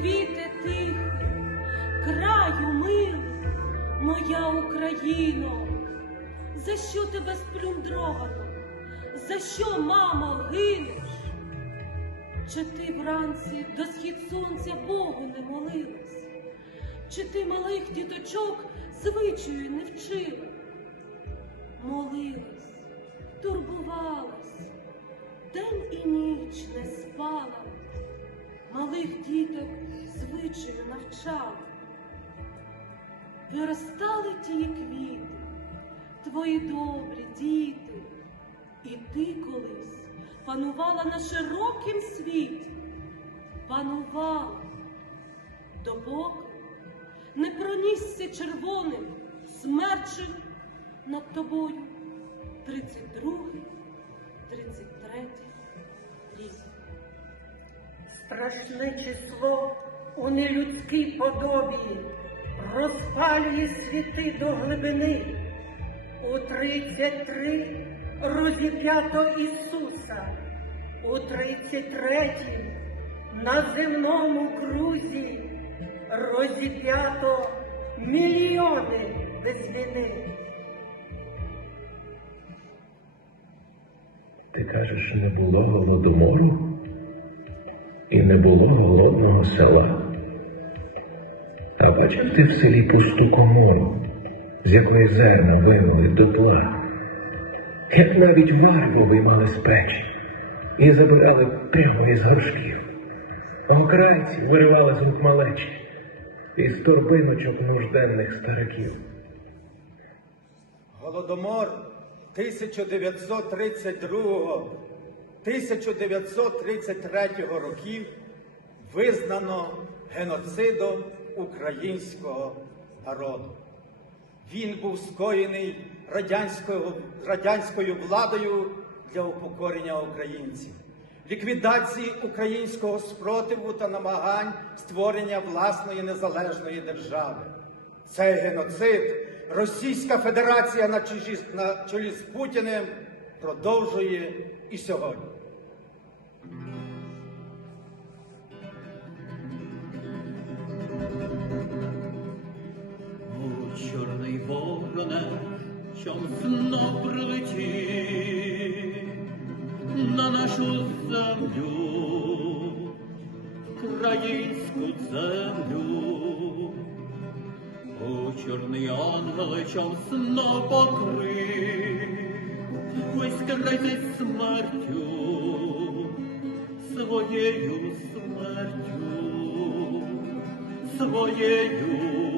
квіти тихе, краю милий, моя Україно, за що тебе сплюндровано, за що, мама, гинеш? Чи ти вранці до схід сонця Богу не молилась, чи ти малих діточок звичаю не вчила? Молилась, турбувалась, день і ніч не спала малих діток звичаю навчала. Виростали ті квіти, твої добрі діти, і ти колись панувала на широкім світі, панувала, допоки не пронісся червоним смерчем над тобою 32, 33 рік. Страшне число у нелюдській подобі розпалює світи до глибини. У тридцять три розіп'ято Ісуса, у тридцять третій на земному крузі розіп'ято мільйони без вини. Ти кажеш, не було голодомору і не було голодного села. А бачив ти в селі пусту комору, з якої зерна вимили дотла, як навіть варву виймали з печі і забирали прямо із горшків. Окрайці виривали з рук малечі із торбиночок нужденних стариків. Голодомор 1932-1933 років визнано геноцидом українського народу. Він був скоєний радянською, радянською владою для упокорення українців, ліквідації українського спротиву та намагань створення власної незалежної держави. Цей геноцид Російська Федерація на чолі з Путіним продовжує і сьогодні. У чорний вороне, що знов прилетів на нашу землю, українську землю. У чорний ангел, що знов покрив весь смертю, своєю смертю, своєю.